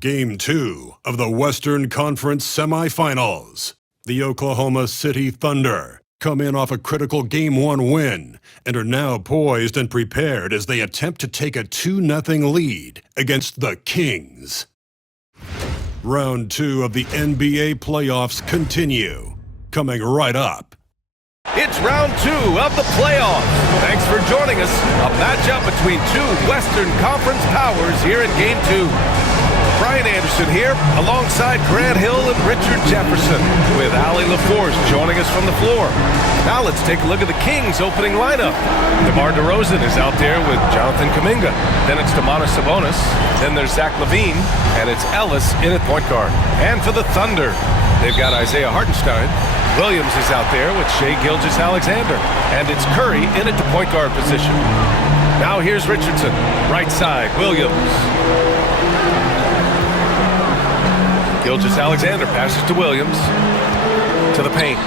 Game 2 of the Western Conference Semifinals. The Oklahoma City Thunder come in off a critical Game 1 win and are now poised and prepared as they attempt to take a 2-0 lead against the Kings. Round 2 of the NBA playoffs continue, coming right up. It's round 2 of the playoffs. Thanks for joining us. A matchup between two Western Conference powers here in Game 2. Brian Anderson here, alongside Grant Hill and Richard Jefferson, with Allie LaForce joining us from the floor. Now let's take a look at the Kings' opening lineup. DeMar DeRozan is out there with Jonathan Kuminga. Then it's Domantas Sabonis. Then there's Zach LaVine. And it's Ellis in at point guard. And for the Thunder, they've got Isaiah Hartenstein. Williams is out there with Shai Gilgeous-Alexander. And it's Curry in at the point guard position. Now here's Richardson. Right side, Williams. Gilgeous-Alexander passes to Williams. To the paint.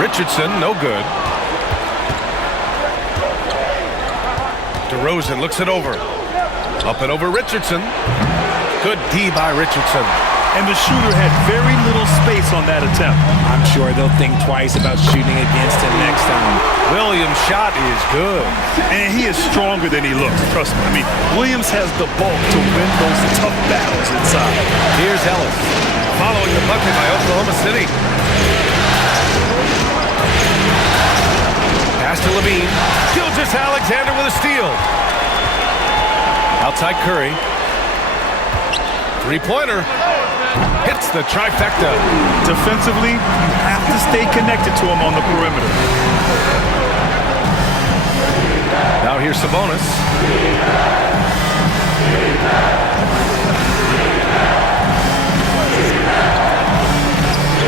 Richardson, no good. DeRozan looks it over. Up and over Richardson. Good D by Richardson. And the shooter had very little space on that attempt. I'm sure they'll think twice about shooting against him next time. Williams' shot is good. And he is stronger than he looks, trust me. I mean, Williams has the bulk to win those tough battles inside. Here's Ellis, following the bucket by Oklahoma City. Pass to LaVine. Gilgeous-Alexander with a steal. Outside Curry. Three-pointer. Hits the trifecta. Defensively, you have to stay connected to him on the perimeter. Now here's Sabonis.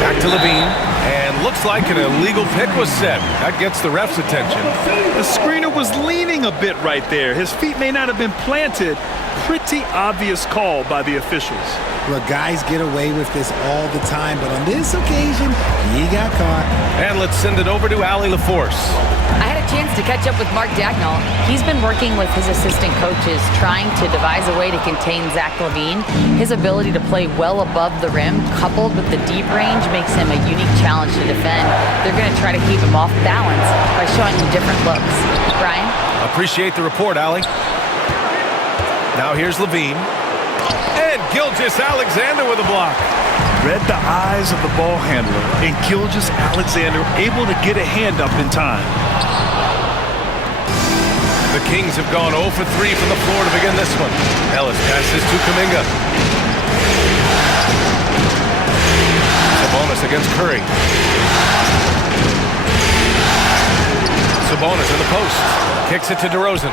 Back to LaVine. And looks like an illegal pick was set. That gets the ref's attention. The screener was leaning a bit right there. His feet may not have been planted. Pretty obvious call by the officials. Look, guys get away with this all the time, but on this occasion, he got caught. And let's send it over to Allie LaForce. I had a chance to catch up with Mark Dagnall. He's been working with his assistant coaches, trying to devise a way to contain Zach LaVine. His ability to play well above the rim, coupled with the deep range, makes him a unique challenge to defend. They're going to try to keep him off balance by showing him different looks. Brian? Appreciate the report, Allie. Now here's LaVine. And Gilgeous-Alexander with a block. Read the eyes of the ball handler, and Gilgeous-Alexander able to get a hand up in time. The Kings have gone 0 for 3 from the floor to begin this one. Ellis passes to Kuminga. Sabonis against Curry. Sabonis in the post. Kicks it to DeRozan.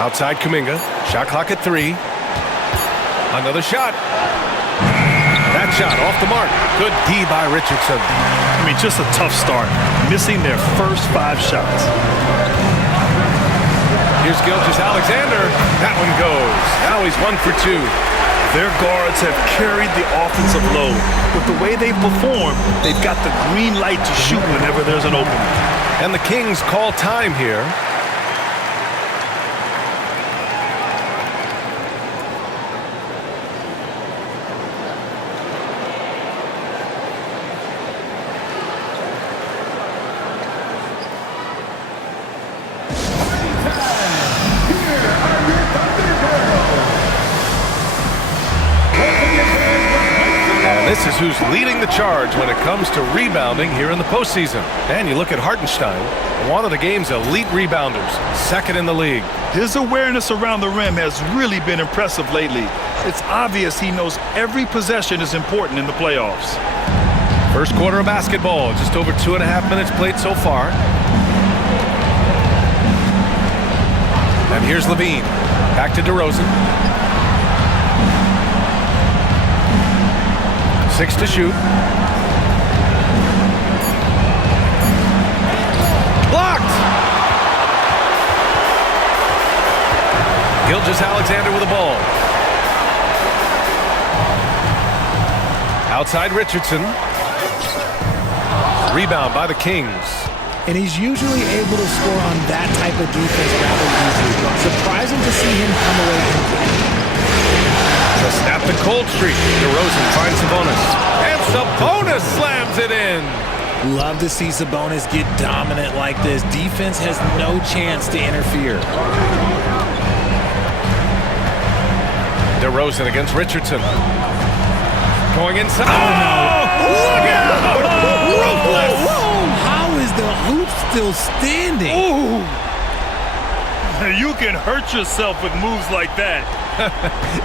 Outside Kuminga. Shot clock at 3. Another shot. That shot off the mark. Good D by Richardson. I mean, just a tough start. Missing their first 5 shots. Here's Gilgeous-Alexander. That one goes. Now he's 1 for 2. Their guards have carried the offensive load. With the way they perform, they've got the green light to shoot whenever there's an opening. And the Kings call time here. This is who's leading the charge when it comes to rebounding here in the postseason. And you look at Hartenstein, one of the game's elite rebounders, second in the league. His awareness around the rim has really been impressive lately. It's obvious he knows every possession is important in the playoffs. First quarter of basketball, just over 2.5 minutes played so far. And here's LaVine. Back to DeRozan. 6 to shoot. Blocked! Gilgeous-Alexander with the ball. Outside Richardson. Rebound by the Kings. And he's usually able to score on that type of defense rather easily. Surprising to see him come away empty. To snap the cold streak, DeRozan finds Sabonis. And Sabonis slams it in. Love to see Sabonis get dominant like this. Defense has no chance to interfere. DeRozan against Richardson. Going inside. Oh, no. Look out! Ruthless! Whoa! How is the hoop still standing? Ooh. You can hurt yourself with moves like that.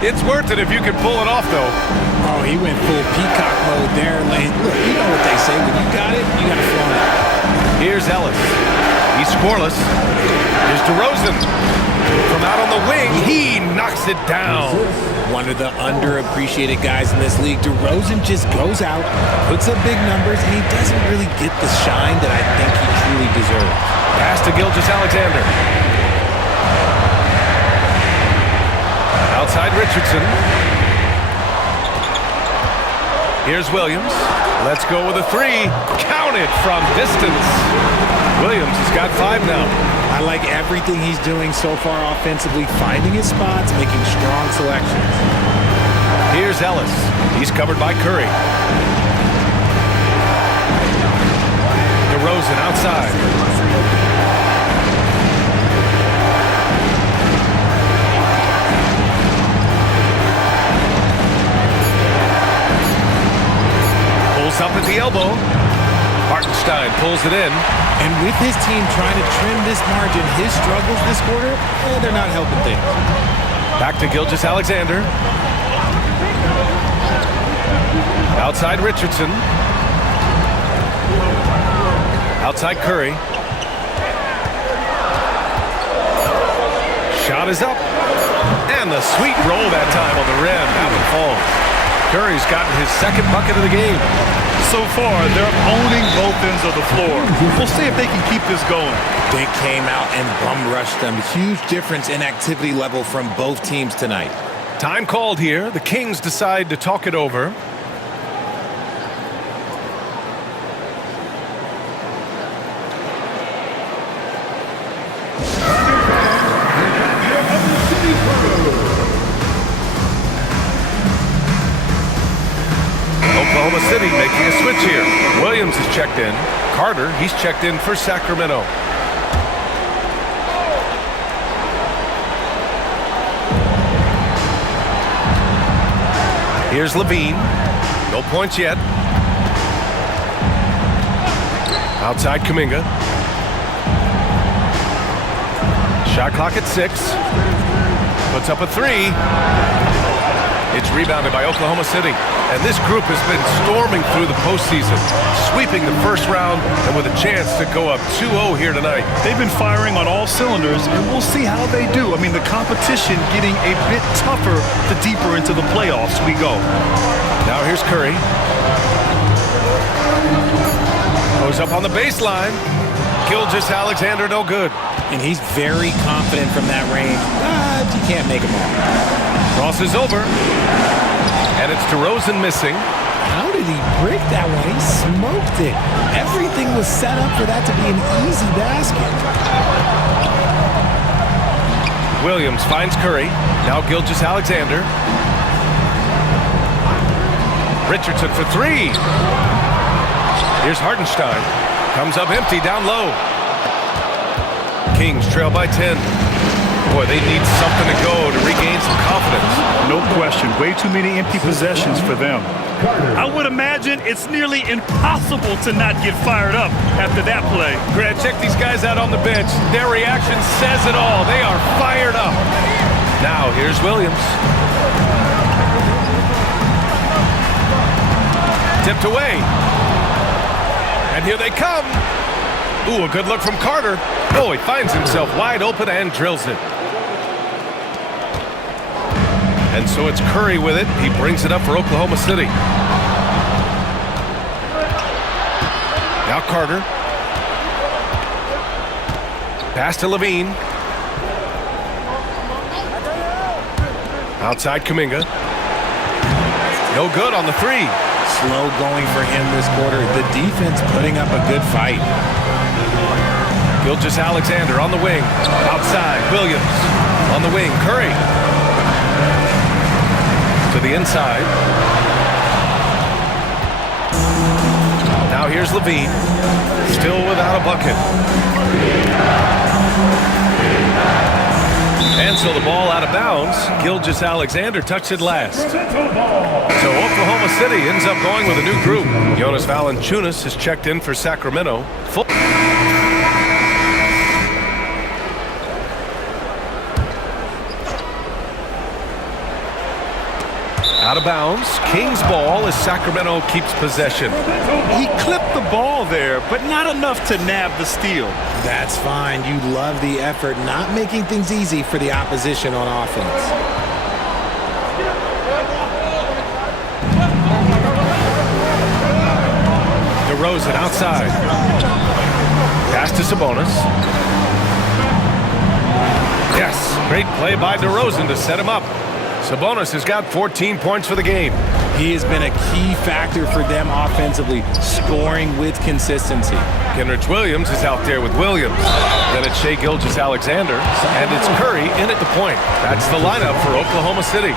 It's worth it if you can pull it off, though. Oh, he went full peacock mode there. Like, look, you know what they say. When you got it, you got to flaunt it. Here's Ellis. He's scoreless. Here's DeRozan. From out on the wing, he knocks it down. One of the underappreciated guys in this league. DeRozan just goes out, puts up big numbers, and he doesn't really get the shine that I think he truly deserves. Pass to Gilgeous-Alexander. Outside Richardson. Here's Williams. Let's go with a three. Counted from distance. Williams has got 5 now. I like everything he's doing so far offensively, finding his spots, making strong selections. Here's Ellis. He's covered by Curry. DeRozan outside. Pulls up at the elbow. Hartenstein pulls it in. And with his team trying to trim this margin, his struggles this quarter, they're not helping things. Back to Gilgeous-Alexander. Outside Richardson. Outside Curry. Shot is up. And the sweet roll that time on the rim. That one falls. Curry's gotten his second bucket of the game. So far, they're owning both ends of the floor. We'll see if they can keep this going. They came out and bum rushed them. Huge difference in activity level from both teams tonight. Time called here. The Kings decide to talk it over. Oklahoma City making a switch here. Williams is checked in. Carter, he's checked in for Sacramento. Here's Levine. No points yet. Outside Kuminga. Shot clock at 6. Puts up a 3. It's rebounded by Oklahoma City. And this group has been storming through the postseason, sweeping the first round and with a chance to go up 2-0 here tonight. They've been firing on all cylinders, and we'll see how they do. I mean, the competition getting a bit tougher the deeper into the playoffs we go. Now here's Curry. Goes up on the baseline. Gilgeous-Alexander no good. And he's very confident from that range, but you can't make him all. Crosses over. And it's DeRozan missing. How did he break that one? He smoked it. Everything was set up for that to be an easy basket. Williams finds Curry. Now Gilgeous-Alexander. Richardson for 3. Here's Hartenstein. Comes up empty down low. Kings trail by 10. Boy, they need something to go to regain some confidence. No question. Way too many empty possessions for them. I would imagine it's nearly impossible to not get fired up after that play. Grant, check these guys out on the bench. Their reaction says it all. They are fired up. Now, here's Williams. Tipped away. And here they come. Ooh, a good look from Carter. Oh, he finds himself wide open and drills it. And so it's Curry with it. He brings it up for Oklahoma City. Now Carter. Pass to Levine. Outside Kuminga. No good on the 3. Slow going for him this quarter. The defense putting up a good fight. Gilgeous-Alexander on the wing. Outside, Williams. On the wing, Curry. To the inside. Now here's Levine. Still without a bucket. And so the ball out of bounds. Gilgeous-Alexander touched it last. So Oklahoma City ends up going with a new group. Jonas Valanciunas has checked in for Sacramento. Out of bounds. Kings ball as Sacramento keeps possession. He clipped the ball there, but not enough to nab the steal. That's fine. You love the effort, not making things easy for the opposition on offense. DeRozan outside. Pass to Sabonis. Yes, great play by DeRozan to set him up. Sabonis has got 14 points for the game. He has been a key factor for them offensively, scoring with consistency. Kenrich Williams is out there with Williams. Then it's Shai Gilgeous-Alexander, and it's Curry in at the point. That's the lineup for Oklahoma City.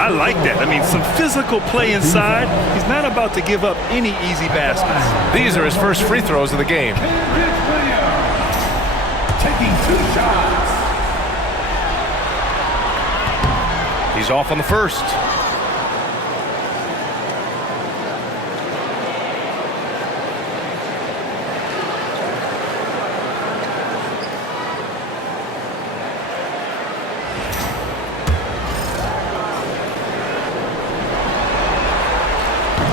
I like that. I mean, some physical play inside. He's not about to give up any easy baskets. These are his first free throws of the game. Taking 2 shots. He's off on the first.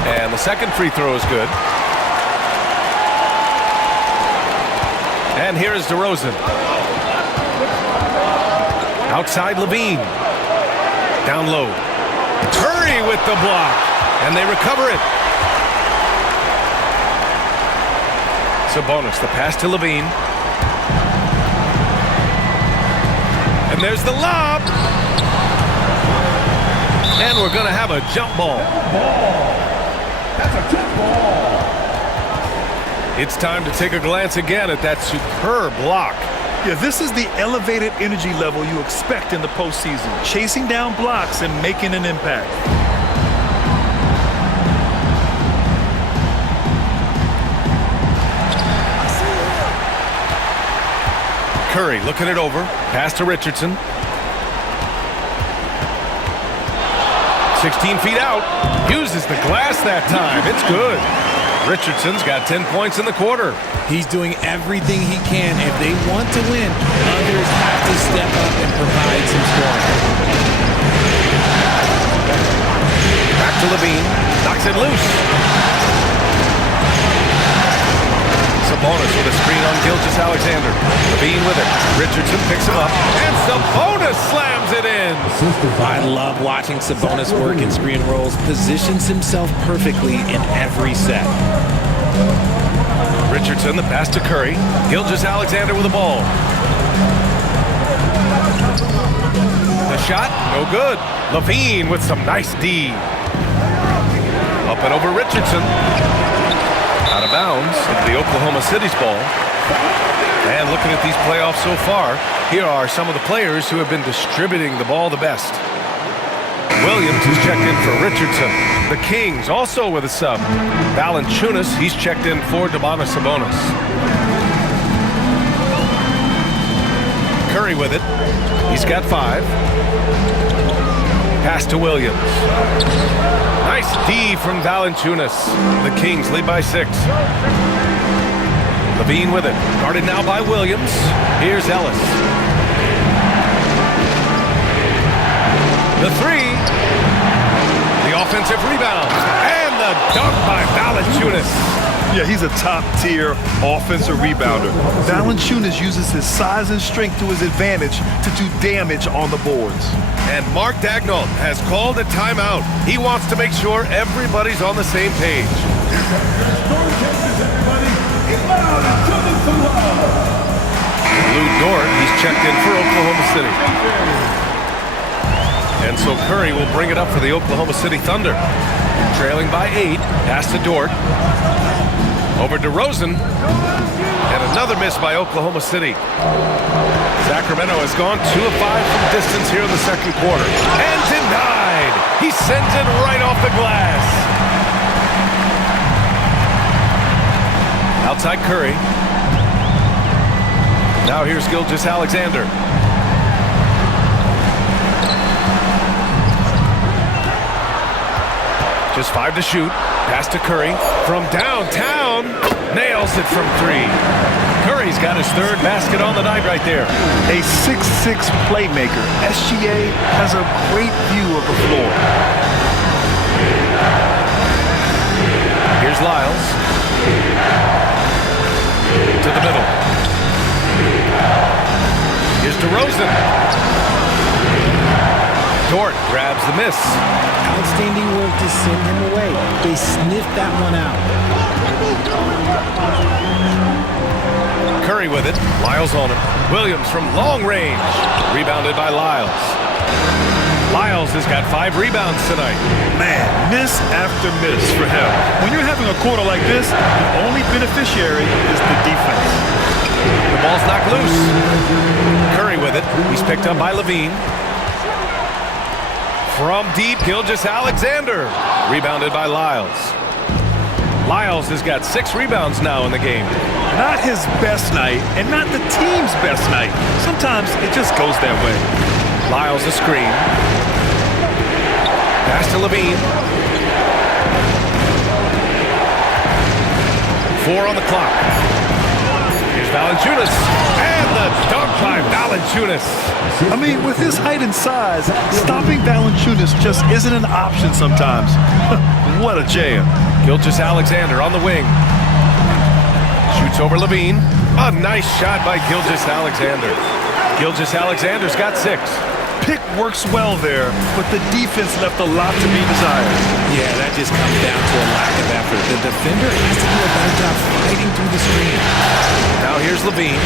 And the second free throw is good. And here is DeRozan. Outside Levine. Down low. Curry with the block. And they recover it. Sabonis, the pass to Levine. And there's the lob. And we're going to have a jump ball. That's a jump ball. It's time to take a glance again at that superb block. Yeah, this is the elevated energy level you expect in the postseason. Chasing down blocks and making an impact. Curry looking it over. Pass to Richardson. 16 feet out. Uses the glass that time. It's good. Richardson's got 10 points in the quarter. He's doing everything he can. If they want to win, others have to step up and provide some scoring. Back to Levine. Knocks it loose. Sabonis with a screen on Gilgeous-Alexander. Levine with it. Richardson picks him up. And Sabonis slams it in. I love watching Sabonis work in screen rolls. Positions himself perfectly in every set. Richardson, the pass to Curry. Gilgeous-Alexander with the ball. The shot, no good. Levine with some nice D. Up and over Richardson. Out of bounds into the Oklahoma City's ball. And looking at these playoffs so far, here are some of the players who have been distributing the ball the best. Williams is checked in for Richardson. The Kings also with a sub. Valanciunas, he's checked in for Domantas Sabonis. Curry with it. He's got 5. Pass to Williams. Nice D from Valanciunas. The Kings lead by 6. Levine with it. Guarded now by Williams. Here's Ellis. The 3. The offensive rebound. And the dunk by Valanciunas. Yeah, he's a top-tier offensive rebounder. Valanciunas uses his size and strength to his advantage to do damage on the boards. And Mark Daigneault has called a timeout. He wants to make sure everybody's on the same page. Lou Dort, he's checked in for Oklahoma City. And so Curry will bring it up for the Oklahoma City Thunder. Trailing by 8, pass to Dort. Over DeRozan. And another miss by Oklahoma City. Sacramento has gone 2 of 5 from distance here in the second quarter. And denied! He sends it right off the glass. Outside Curry. Now here's Gilgeous-Alexander. Just 5 to shoot. Pass to Curry from downtown. Nails it from 3. Curry's got his 3rd basket on the night right there. A 6'6" playmaker. SGA has a great view of the floor. Here's Lyles. To the middle. Here's DeRozan. Dort grabs the miss. Outstanding work to send him away. They sniffed that one out. Curry with it. Lyles on him. Williams from long range. Rebounded by Lyles. Lyles has got 5 rebounds tonight. Man, miss after miss for him. When you're having a quarter like this, the only beneficiary is the defense. The ball's knocked loose. Curry with it. He's picked up by Levine. From deep, Gilgeous-Alexander. Rebounded by Lyles. Lyles has got 6 rebounds now in the game. Not his best night, and not the team's best night. Sometimes it just goes that way. Lyles a screen. Pass to Levine. 4 on the clock. Here's Valanciunas. And the dunk by Valanciunas. I mean, with his height and size, stopping Valanciunas just isn't an option sometimes. What a jam. Gilgeous-Alexander on the wing. Shoots over Levine. A nice shot by Gilgeous-Alexander. Gilgeous-Alexander's got 6. Pick works well there, but the defense left a lot to be desired. Yeah, that just comes down to a lack of effort. The defender has to do a better job fighting through the screen. Now here's Levine.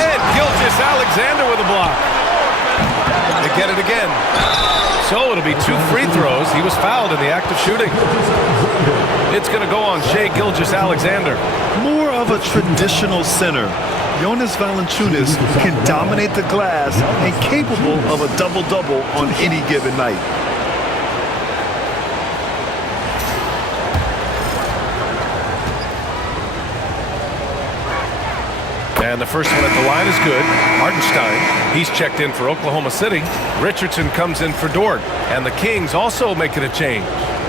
And Gilgeous-Alexander with a block. They get it again. So it'll be 2 free throws. He was fouled in the act of shooting. It's going to go on Shai Gilgeous-Alexander. More of a traditional center. Jonas Valanciunas can dominate the glass and capable of a double-double on any given night. And the first one at the line is good. Hartenstein, he's checked in for Oklahoma City. Richardson comes in for Dort. And the Kings also making a change.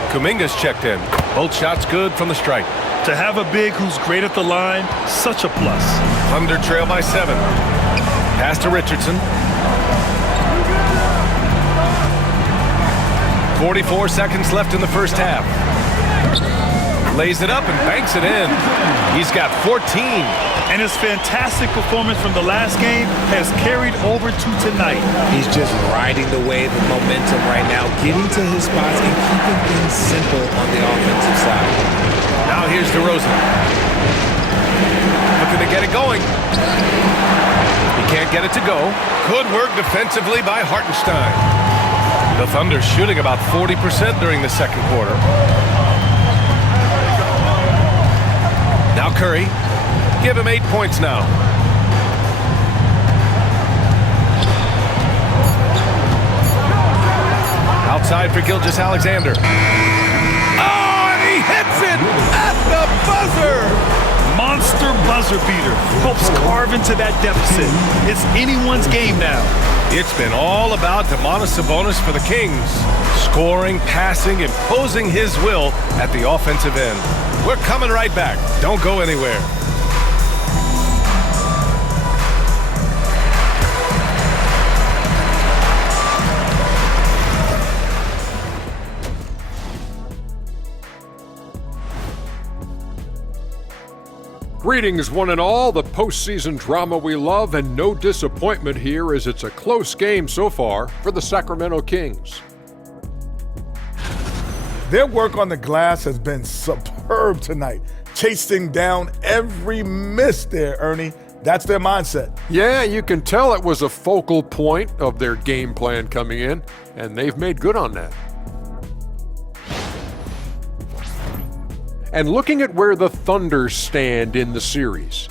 Kuminga's checked in. Both shots good from the stripe. To have a big who's great at the line, such a plus. Thunder trail by 7. Pass to Richardson. 44 seconds left in the first half. Lays it up and banks it in. He's got 14. And his fantastic performance from the last game has carried over to tonight. He's just riding the wave of momentum right now, getting to his spots and keeping things simple on the offensive side. Now here's DeRozan. Looking to get it going. He can't get it to go. Good work defensively by Hartenstein. The Thunder shooting about 40% during the second quarter. Now Curry. Give him 8 points now. Outside for Gilgeous-Alexander. Oh, and he hits it at the buzzer! Monster buzzer beater. Helps carve into that deficit. It's anyone's game now. It's been all about Domantas Sabonis for the Kings. Scoring, passing, imposing his will at the offensive end. We're coming right back. Don't go anywhere. Greetings, one and all, the postseason drama we love, and no disappointment here as it's a close game so far for the Sacramento Kings. Their work on the glass has been superb tonight, chasing down every miss there, Ernie. That's their mindset. Yeah, you can tell it was a focal point of their game plan coming in, and they've made good on that. And looking at where the Thunder stand in the series,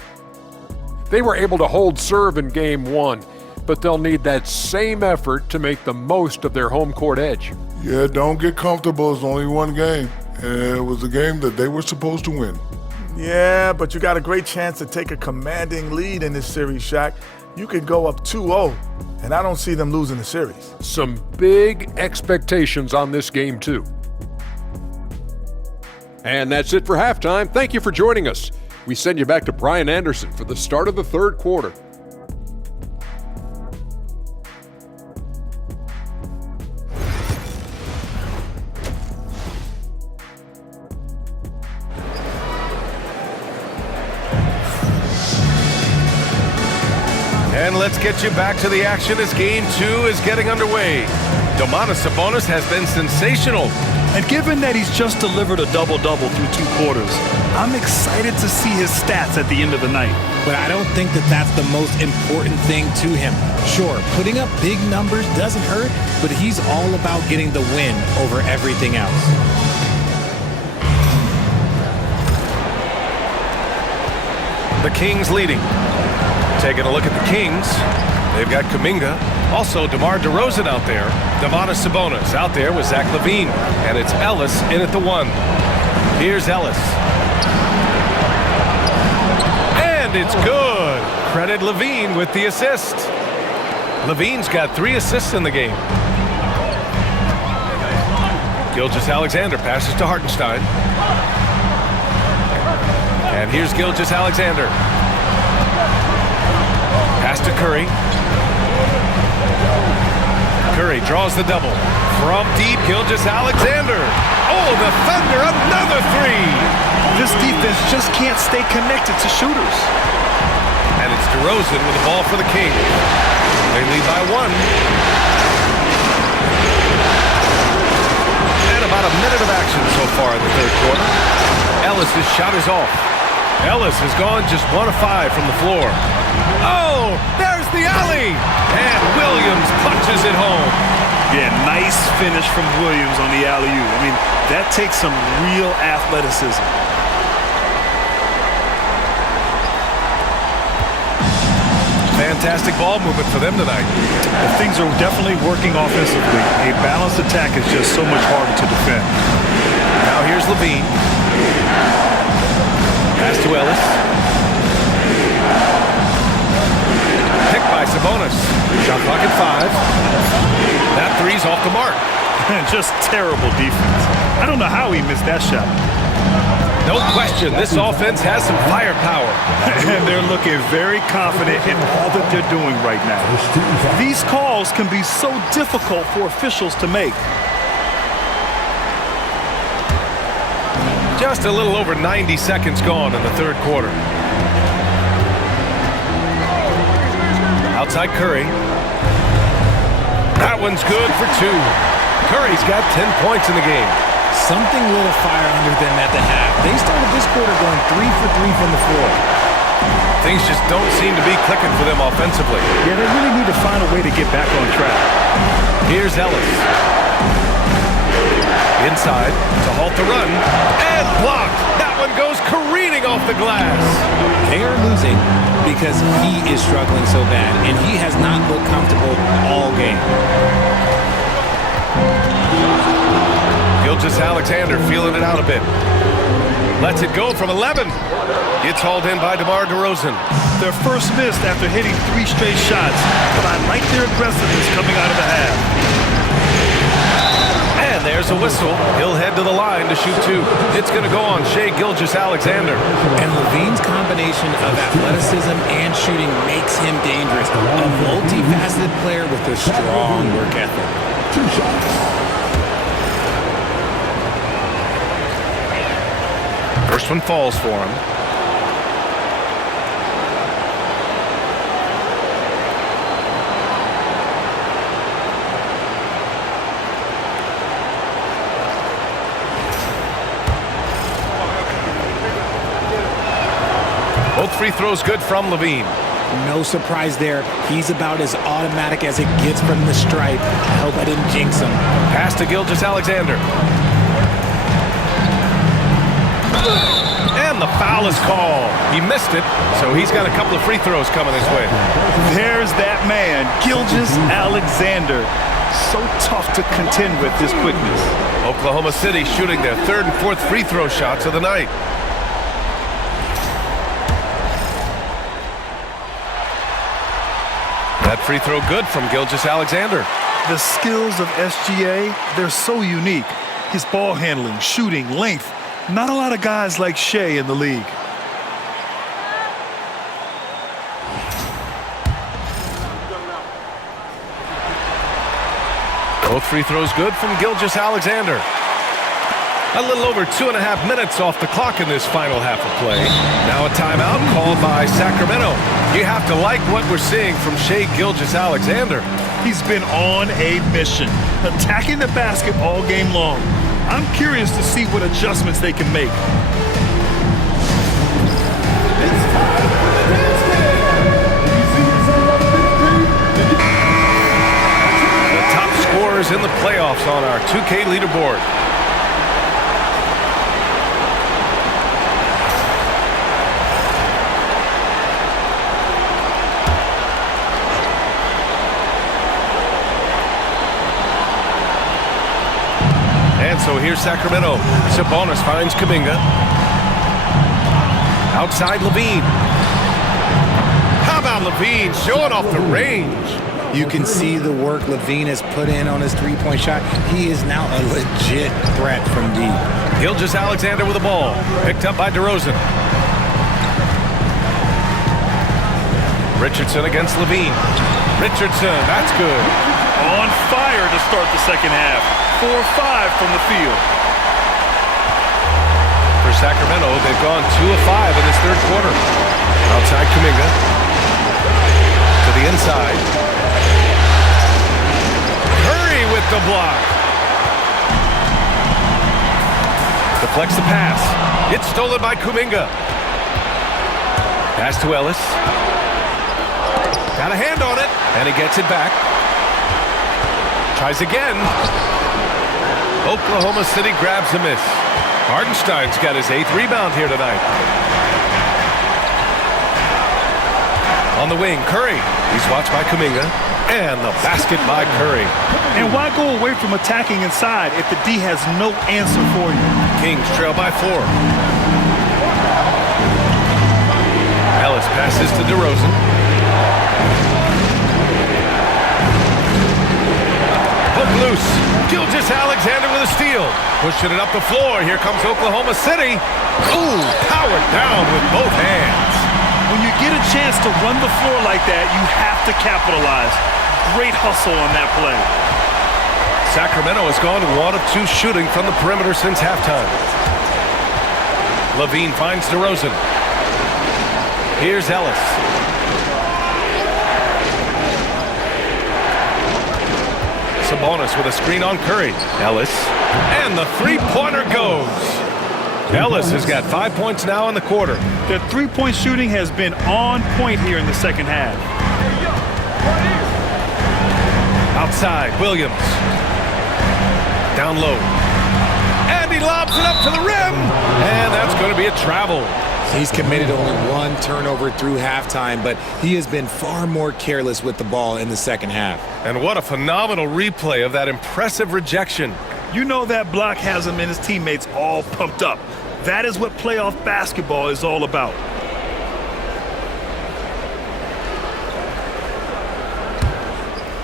they were able to hold serve in Game 1, but they'll need that same effort to make the most of their home court edge. Yeah, don't get comfortable. It's only one game, and it was a game that they were supposed to win. Yeah, but you got a great chance to take a commanding lead in this series, Shaq. You could go up 2-0, and I don't see them losing the series. Some big expectations on this game, too. And that's it for halftime. Thank you for joining us. We send you back to Brian Anderson for the start of the third quarter. And let's get you back to the action as Game 2 is getting underway. Domantas Sabonis has been sensational. And given that he's just delivered a double-double through 2 quarters, I'm excited to see his stats at the end of the night. But I don't think that that's the most important thing to him. Sure, putting up big numbers doesn't hurt, but he's all about getting the win over everything else. The Kings leading. Taking a look at the Kings, they've got Kuminga. Also, DeMar DeRozan out there. Domantas Sabonis out there with Zach LaVine. And it's Ellis in at the 1. Here's Ellis. And it's good. Credit LaVine with the assist. LaVine's got 3 assists in the game. Gilgeous-Alexander passes to Hartenstein. And here's Gilgeous-Alexander. Pass to Curry. Curry draws the double. From deep, Gilgeous-Alexander. Oh, the Thunder, another 3. This defense just can't stay connected to shooters. And it's DeRozan with the ball for the Kings. They lead by 1. And about a minute of action so far in the third quarter. Ellis' shot is off. Ellis has gone just 1 of 5 from the floor. Oh, there's the alley! And Williams punches it home. Yeah, nice finish from Williams on the alley-oop. I mean, that takes some real athleticism. Fantastic ball movement for them tonight. And things are definitely working offensively. A balanced attack is just so much harder to defend. Now here's LaVine. Pass to Ellis. Picked by Sabonis. Shot clock at 5. That 3's off the mark. Just terrible defense. I don't know how he missed that shot. No question, this offense has some firepower. And they're looking very confident in all that they're doing right now. These calls can be so difficult for officials to make. Just a little over 90 seconds gone in the third quarter. Outside Curry. That one's good for 2. Curry's got 10 points in the game. Something lit a fire under them at the half. They started this quarter going 3 for 3 from the floor. Things just don't seem to be clicking for them offensively. Yeah, they really need to find a way to get back on track. Here's Ellis. Inside to halt the run. And blocked. That one goes careening off the glass. They are losing because he is struggling so bad, and he has not looked comfortable all game. Gilgeous-Alexander feeling it out a bit. Lets it go from 11. Gets hauled in by DeMar DeRozan. Their first miss after hitting 3 straight shots, but I like their aggressiveness coming out of the half. And there's a whistle. He'll head to the line to shoot 2. It's going to go on Shai Gilgeous-Alexander. And LaVine's combination of athleticism and shooting makes him dangerous. A multifaceted player with a strong work ethic. 2 shots. First one falls for him. Both free throws good from Levine. No surprise there. He's about as automatic as it gets from the stripe. I hope I didn't jinx him. Pass to Gilgeous-Alexander. And the foul is called. He missed it, so he's got a couple of free throws coming his way. There's that man, Gilgeous-Alexander. So tough to contend with his quickness. Oklahoma City shooting their third and fourth free throw shots of the night. That free throw good from Gilgeous-Alexander. The skills of SGA, they're so unique. His ball handling, shooting, length. Not a lot of guys like Shea in the league. Both free throws good from Gilgeous-Alexander. A little over 2.5 minutes off the clock in this final half of play. Now a timeout called by Sacramento. You have to like what we're seeing from Shai Gilgeous-Alexander. He's been on a mission, attacking the basket all game long. I'm curious to see what adjustments they can make. It's time for the dance game. You see yourself The top scorers in the playoffs on our 2K leaderboard. So here's Sacramento. Sabonis finds Kuminga. Outside Levine. How about Levine showing off the range? You can see the work Levine has put in on his three-point shot. He is now a legit threat from deep. Gilgeous-Alexander with the ball. Picked up by DeRozan. Richardson against Levine. Richardson, that's good. On fire to start the second half. 4-5 from the field. For Sacramento, they've gone 2 of 5 in this third quarter. Outside Kuminga. To the inside. Curry with the block. Deflects the pass. It's stolen by Kuminga. Pass to Ellis. Got a hand on it, and he gets it back. Tries again. Oklahoma City grabs a miss. Hartenstein's got his 8th rebound here tonight. On the wing, Curry. He's watched by Kuminga. And the basket by Curry. And why go away from attacking inside if the D has no answer for you? Kings trail by 4. Ellis passes to DeRozan. Hook loose. Gilgeous-Alexander with a steal. Pushing it up the floor. Here comes Oklahoma City. Ooh, powered down with both hands. When you get a chance to run the floor like that, you have to capitalize. Great hustle on that play. Sacramento has gone 1 of 2 shooting from the perimeter since halftime. Levine finds DeRozan. Here's Ellis. Sabonis with a screen on Curry. Ellis. And the three-pointer goes. Ellis has got 5 points now in the quarter. Their three-point shooting has been on point here in the second half. Outside, Williams. Down low. And he lobs it up to the rim. And that's going to be a travel. He's committed only 1 turnover through halftime, but he has been far more careless with the ball in the second half. And what a phenomenal replay of that impressive rejection. You know that block has him and his teammates all pumped up. That is what playoff basketball is all about.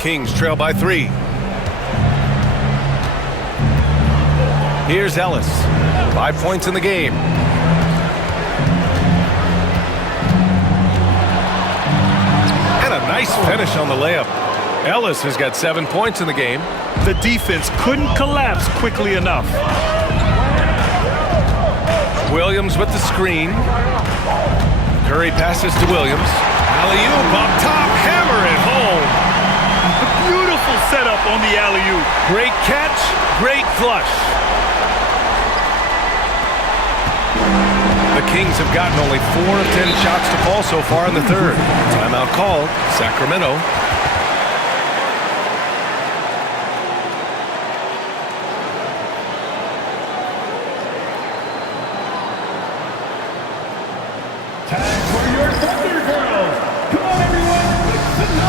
Kings trail by 3. Here's Ellis. 5 points in the game. And a nice finish on the layup. Ellis has got 7 points in the game. The defense couldn't collapse quickly enough. Williams with the screen. Curry passes to Williams. Alley-oop up top, hammer it home. Beautiful setup on the alley-oop. Great catch, great flush. The Kings have gotten only 4 of 10 shots to fall so far in the third. Timeout called. Sacramento. Time for your Thunder Girls. Come on, everyone. The 9.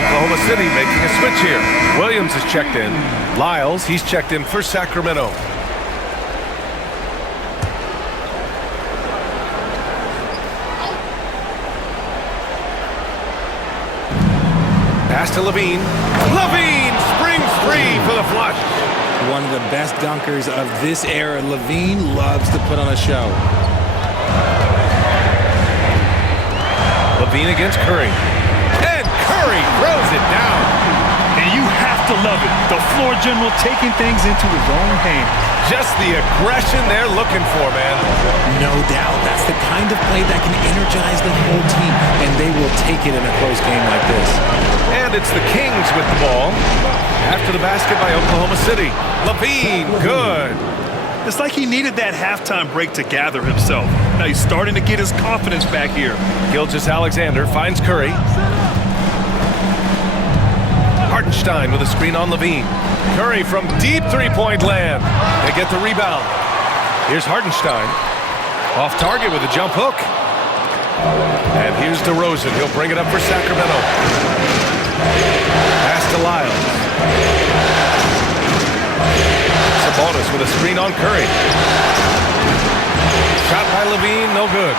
Oklahoma City making a switch here. Williams is checked in. Lyles, he's checked in for Sacramento. Pass to Levine. Levine springs free for the flush. One of the best dunkers of this era. Levine loves to put on a show. Levine against Curry. And Curry throws it down. And you have to love it. The floor general taking things into his own hands. Just the aggression they're looking for, man. No doubt. That's the kind of play that can energize the whole team, and they will take it in a close game like this. And it's the Kings with the ball. After the basket by Oklahoma City. Levine, good. It's like he needed that halftime break to gather himself. Now he's starting to get his confidence back here. Gilgeous-Alexander finds Curry. Hartenstein with a screen on Levine. Curry from deep three-point land. They get the rebound. Here's Hartenstein. Off target with a jump hook. And here's DeRozan. He'll bring it up for Sacramento. Pass to Lyles. Sabonis with a screen on Curry. Shot by Levine, no good.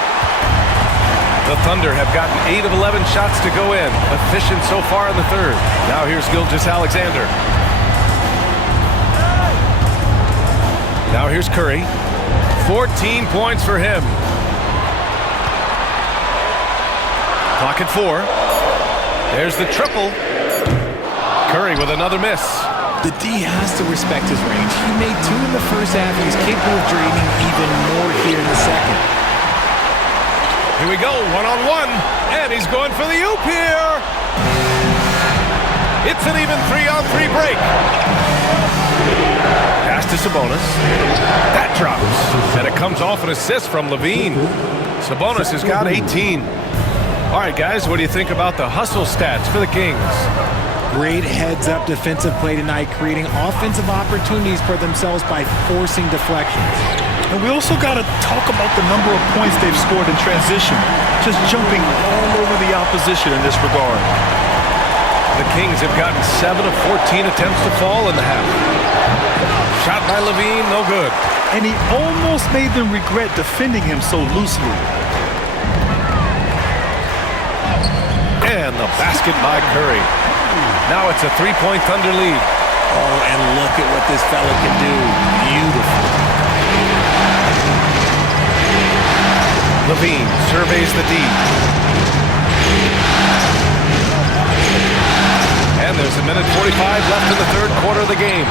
The Thunder have gotten 8 of 11 shots to go in. Efficient so far in the third. Now here's Gilgeous-Alexander. Now here's Curry. 14 points for him. Clock at 4. There's the triple. Curry with another miss. The D has to respect his range. He made 2 in the first half. He's capable of draining even more here in the second. Here we go, one-on-one, and he's going for the oop here. It's an even 3-on-3 break. Pass to Sabonis. That drops, and it comes off an assist from Levine. Sabonis has got 18. All right, guys, what do you think about the hustle stats for the Kings? Great heads-up defensive play tonight, creating offensive opportunities for themselves by forcing deflections. And we also got to talk about the number of points they've scored in transition, just jumping all over the opposition in this regard. The Kings have gotten 7 of 14 attempts to fall in the half. Shot by Levine, no good. And he almost made them regret defending him so loosely. And the basket by Curry. Now it's a 3-point Thunder lead. Oh, and look at what this fella can do. Beautiful. Levine surveys the D. And there's a minute 45 left in the third quarter of the game.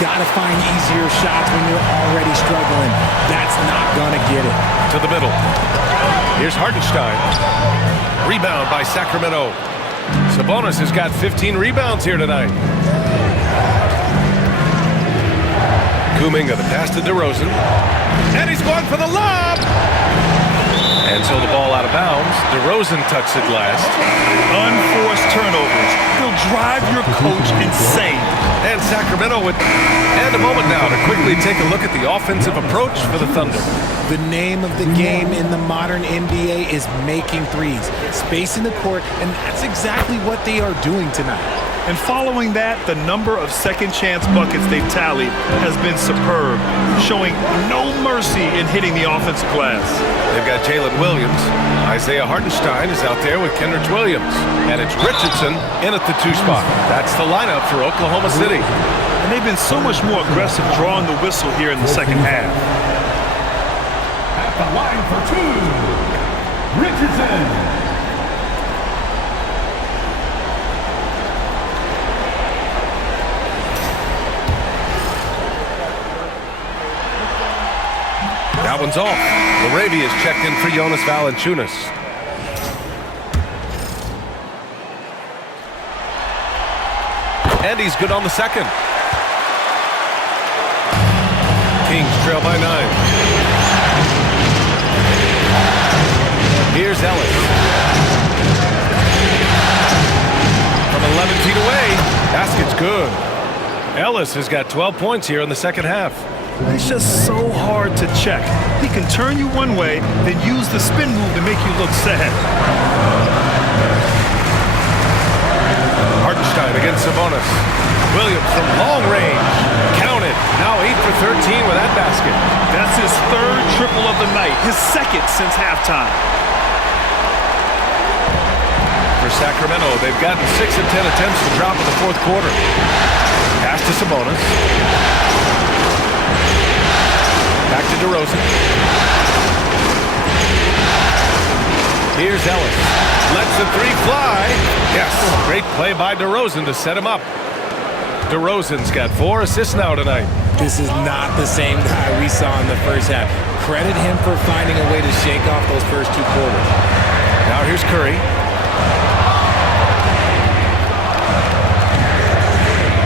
Gotta find easier shots when you're already struggling. That's not gonna get it. To the middle. Here's Hartenstein. Rebound by Sacramento. Sabonis has got 15 rebounds here tonight. Kuminga, the pass to DeRozan. And he's going for the lob. And so the ball out of bounds. DeRozan touched it last. Unforced turnovers. They'll drive your coach insane. And Sacramento with, and a moment now to quickly take a look at the offensive approach for the Thunder. The name of the game in the modern NBA is making threes, spacing the court, and that's exactly what they are doing tonight. And following that, the number of second-chance buckets they've tallied has been superb, showing no mercy in hitting the offensive glass. They've got Jalen Williams. Isaiah Hartenstein is out there with Kendrick Williams. And it's Richardson in at the 2 spot. That's the lineup for Oklahoma City. And they've been so much more aggressive drawing the whistle here in the second half. At the line for 2, Richardson. That one's off. Laravia is checked in for Jonas Valanciunas. And he's good on the second. Kings trail by 9. Here's Ellis. From 11 feet away, basket's good. Ellis has got 12 points here in the second half. It's just so hard to check. He can turn you one way, then use the spin move to make you look sad. Hartenstein against Sabonis. Williams from long range. Counted. Now 8 for 13 with that basket. That's his third triple of the night, his second since halftime. For Sacramento, they've gotten 6 of 10 attempts to drop in the fourth quarter. Pass to Sabonis. Back to DeRozan. Here's Ellis. Lets the three fly. Yes, great play by DeRozan to set him up. DeRozan's got 4 assists now tonight. This is not the same guy we saw in the first half. Credit him for finding a way to shake off those first 2 quarters. Now here's Curry.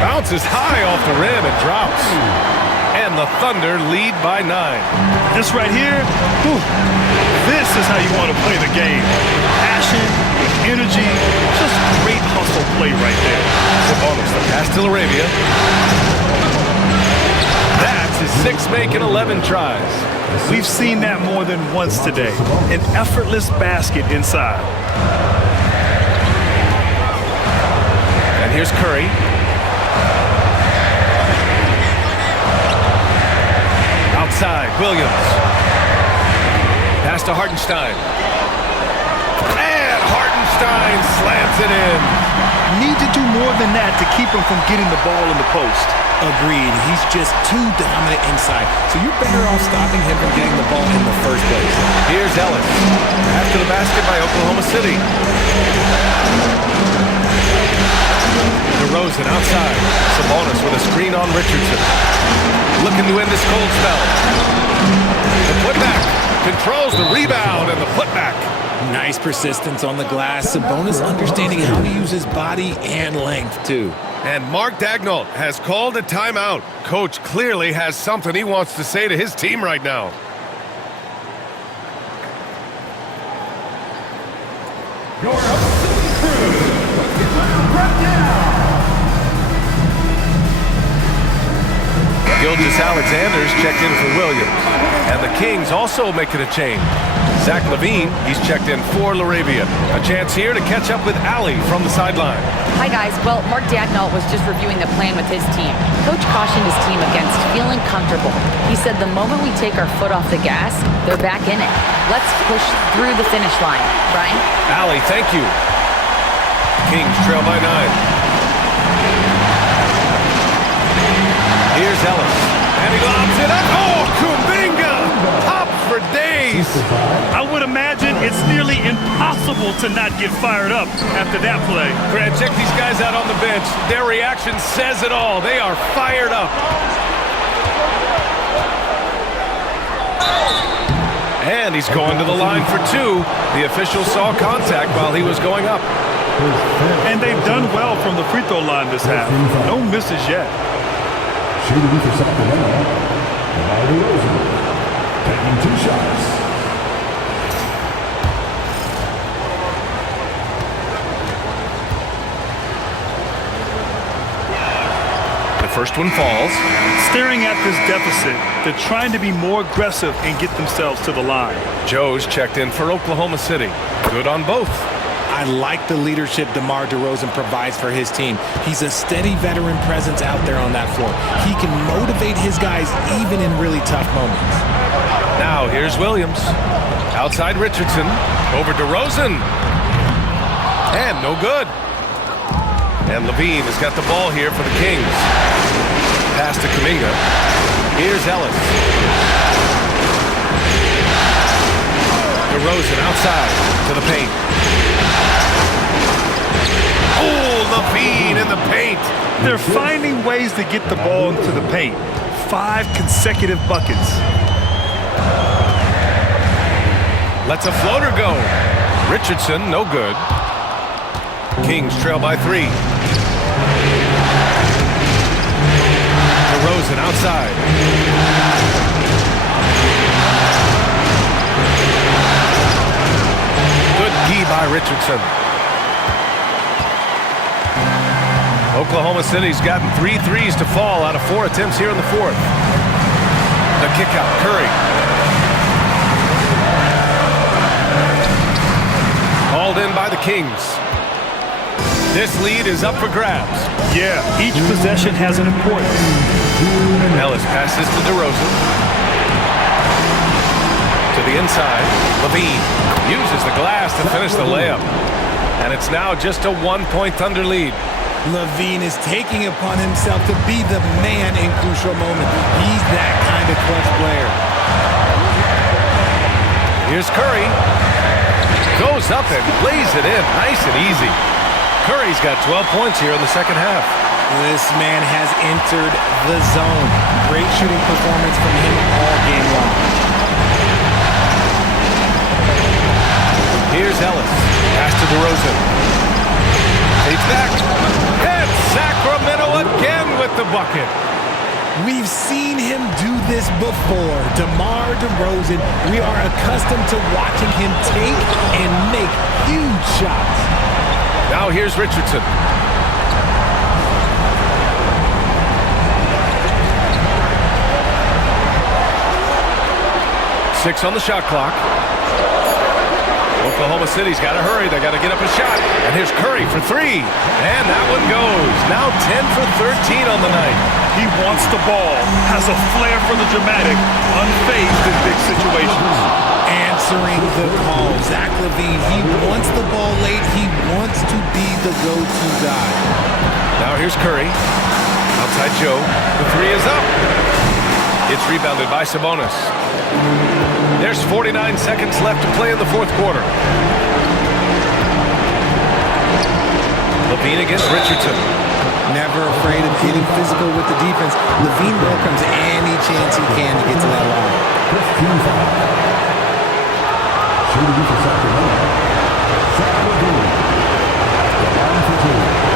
Bounces high off the rim and drops. And the Thunder lead by 9. This right here, whew, this is how you want to play the game. Passion, energy, just great hustle play right there. Sabonis, the pass to Laravia. That's his 6th make in 11 tries. We've seen that more than once today. An effortless basket inside. And here's Curry. Outside, Williams. Pass to Hartenstein. And Hartenstein slams it in. Need to do more than that to keep him from getting the ball in the post. Agreed. He's just too dominant inside. So you're better off stopping him from getting the ball in the first place. Here's Ellis. After the basket by Oklahoma City. DeRozan outside. Sabonis with a screen on Richardson. Looking to end this cold spell. The putback. Controls the rebound and the putback. Nice persistence on the glass. Sabonis understanding how to use his body and length, too. And Mark Daigneault has called a timeout. Coach clearly has something he wants to say to his team right now. Your opposing crew, right now. Gilgeous-Alexander's checked in for Williams. And the Kings also making a change. Zach LaVine, he's checked in for Laravia. A chance here to catch up with Allie from the sideline. Hi, guys. Well, Mark Daigneault was just reviewing the plan with his team. Coach cautioned his team against feeling comfortable. He said the moment we take our foot off the gas, they're back in it. Let's push through the finish line. Brian? Allie, thank you. Kings trail by 9. Here's Ellis. And he lobs it up. Oh, Kuminga! Top for days. I would imagine it's nearly impossible to not get fired up after that play. Grant, check these guys out on the bench. Their reaction says it all. They are fired up. And he's going to the line for 2. The official saw contact while he was going up. And they've done well from the free throw line this half. No misses yet. Shooting for Sacramento, DeMar DeRozan, taking 2 shots. The first one falls. Staring at this deficit, they're trying to be more aggressive and get themselves to the line. Joe's checked in for Oklahoma City. Good on both. I like the leadership DeMar DeRozan provides for his team. He's a steady veteran presence out there on that floor. He can motivate his guys even in really tough moments. Now here's Williams. Outside Richardson. Over DeRozan. And no good. And LaVine has got the ball here for the Kings. Pass to Kuminga. Here's Ellis. DeRozan outside to the paint. Oh, LaVine in the paint. They're finding ways to get the ball into the paint. 5 consecutive buckets. Lets a floater go. Richardson, no good. Kings trail by 3. DeRozan outside. Richardson. Oklahoma City's gotten 3 threes to fall out of 4 attempts here in the fourth. The kick out, Curry. Hauled in by the Kings. This lead is up for grabs. Yeah, each possession has an importance. Ellis passes to DeRozan. To the inside, Levine uses the glass to finish the layup. And it's now just a 1-point Thunder lead. Levine is taking upon himself to be the man in crucial moments. He's that kind of clutch player. Here's Curry. Goes up and lays it in. Nice and easy. Curry's got 12 points here in the second half. This man has entered the zone. Great shooting performance from him all game long. Here's Ellis. Pass to DeRozan. Takes back. And Sacramento again with the bucket. We've seen him do this before. DeMar DeRozan, we are accustomed to watching him take and make huge shots. Now here's Richardson. 6 on the shot clock. Oklahoma City's got to hurry. They got to get up a shot. And here's Curry for 3. And that one goes. Now 10 for 13 on the night. He wants the ball, has a flair for the dramatic, unfazed in big situations. Answering the call. Zach LaVine, he wants the ball late. He wants to be the go-to guy. Now here's Curry. Outside Joe. The 3 is up. It's rebounded by Sabonis. There's 49 seconds left to play in the fourth quarter. Levine against Richardson. Never afraid of getting physical with the defense. Levine welcomes any chance he can to get to that line. Shooting for Sacramento. Zach LaVine. The line for 2.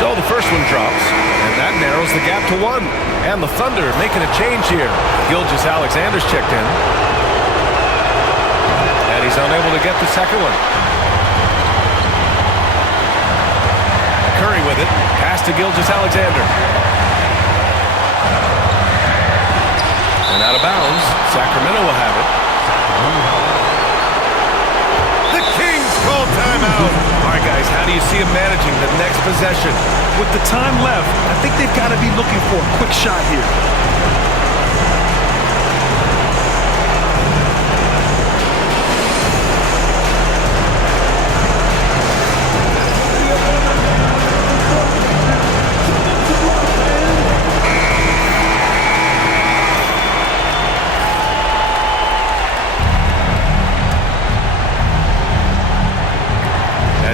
So the first one drops, and that narrows the gap to 1. And the Thunder making a change here. Gilgeous-Alexander's checked in. And he's unable to get the second one. Curry with it. Pass to Gilgeous-Alexander. And out of bounds. Sacramento will have it. The Kings call timeout. All right, guys, how do you see him managing the next possession? With the time left, I think they've got to be looking for a quick shot here.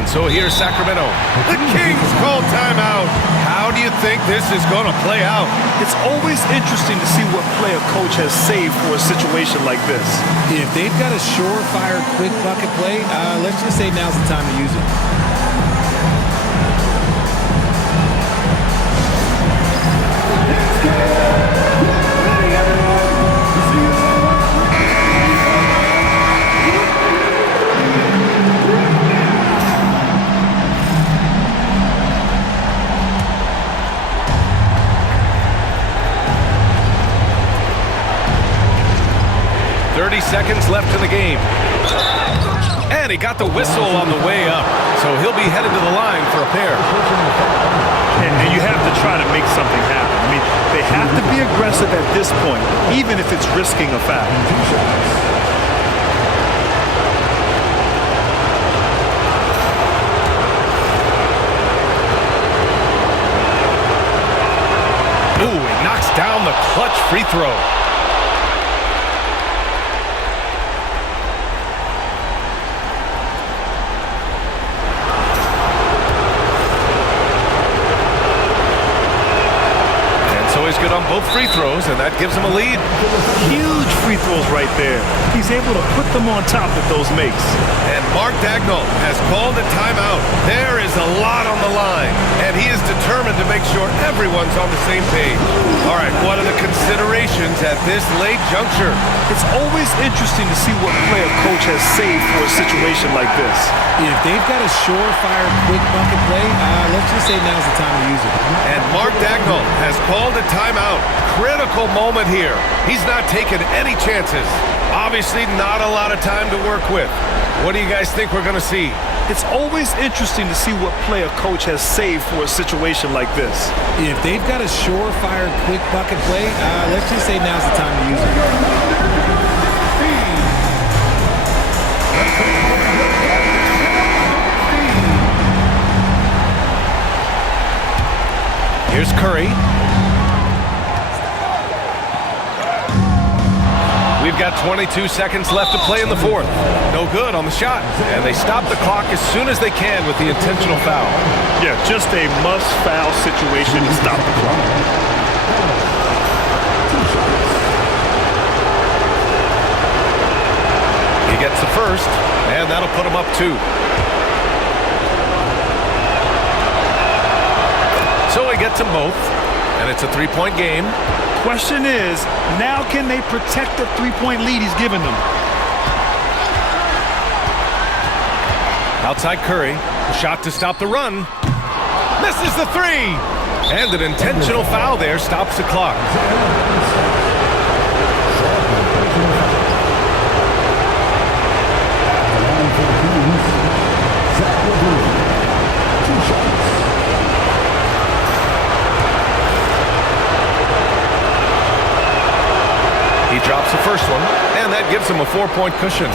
So here's Sacramento. The Kings call timeout. How do you think this is going to play out? It's always interesting to see what play a coach has saved for a situation like this. If they've got a surefire quick bucket play, let's just say now's the time to use it. Seconds left in the game. And he got the whistle on the way up. So he'll be headed to the line for a pair. And you have to try to make something happen. I mean, they have to be aggressive at this point, even if it's risking a foul. Ooh, he knocks down the clutch free throw. He's good on both free throws, and that gives him a lead. Huge free throws right there. He's able to put them on top with those makes. And Mark Mark Daigneault has called a timeout. There is a lot on the line, and he is determined to make sure everyone's on the same page. All right, what are the considerations at this late juncture? It's always interesting to see what play a coach has saved for a situation like this. If they've got a surefire quick bucket play, let's just say now's the time to use it. And Mark Daigneault has called a timeout. Critical moment here. He's not taking any chances. Obviously not a lot of time to work with. What do you guys think we're going to see? It's always interesting to see what play a coach has saved for a situation like this. If they've got a surefire quick bucket play, let's just say now's the time to use it. Here's Curry. We've got 22 seconds left to play in the fourth. No good on the shot. And they stop the clock as soon as they can with the intentional foul. Yeah, just a must-foul situation to stop the clock. He gets the first, and that'll put him up 2. So he gets them both, and it's a 3-point game. Question is, now can they protect the 3-point lead he's given them? Outside Curry, shot to stop the run. Misses the 3! And an intentional foul there stops the clock. He drops the first one, and that gives him a 4-point cushion.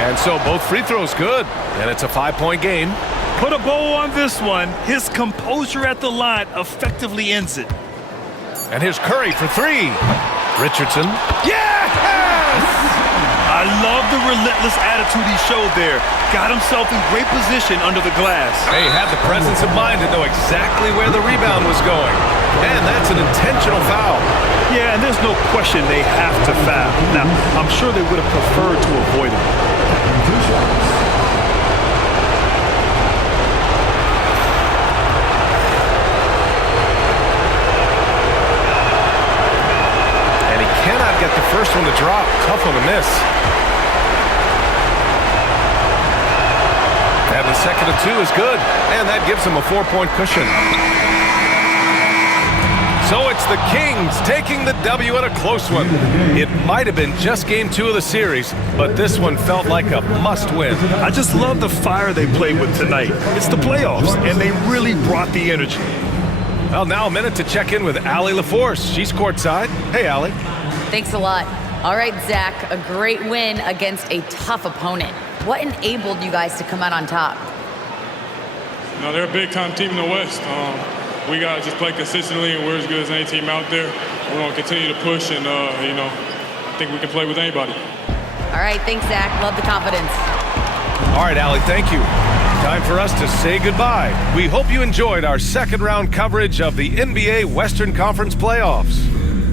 And so both free throws good, and it's a 5-point game. Put a bow on this one. His composure at the line effectively ends it. And here's Curry for 3. Richardson. Yes! I love the relentless attitude he showed there. Got himself in great position under the glass. He had the presence of mind to know exactly where the rebound was going. And that's an intentional foul. Yeah, and there's no question they have to foul. Now, I'm sure they would have preferred to avoid it. And he cannot get the first one to drop. Tough one to miss. And the second of 2 is good. And that gives him a 4-point cushion. So it's the Kings taking the W in a close one. It might have been just game 2 of the series, but this one felt like a must-win. I just love the fire they played with tonight. It's the playoffs, and they really brought the energy. Well, now a minute to check in with Allie LaForce. She's courtside. Hey, Allie. Thanks a lot. All right, Zach, a great win against a tough opponent. What enabled you guys to come out on top? No, they're a big-time team in the West. We got to just play consistently, and we're as good as any team out there. We're going to continue to push, and, I think we can play with anybody. All right, thanks, Zach. Love the confidence. All right, Allie, thank you. Time for us to say goodbye. We hope you enjoyed our second-round coverage of the NBA Western Conference playoffs.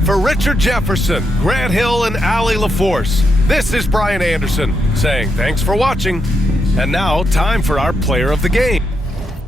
For Richard Jefferson, Grant Hill, and Allie LaForce, this is Brian Anderson saying thanks for watching. And now, time for our player of the game.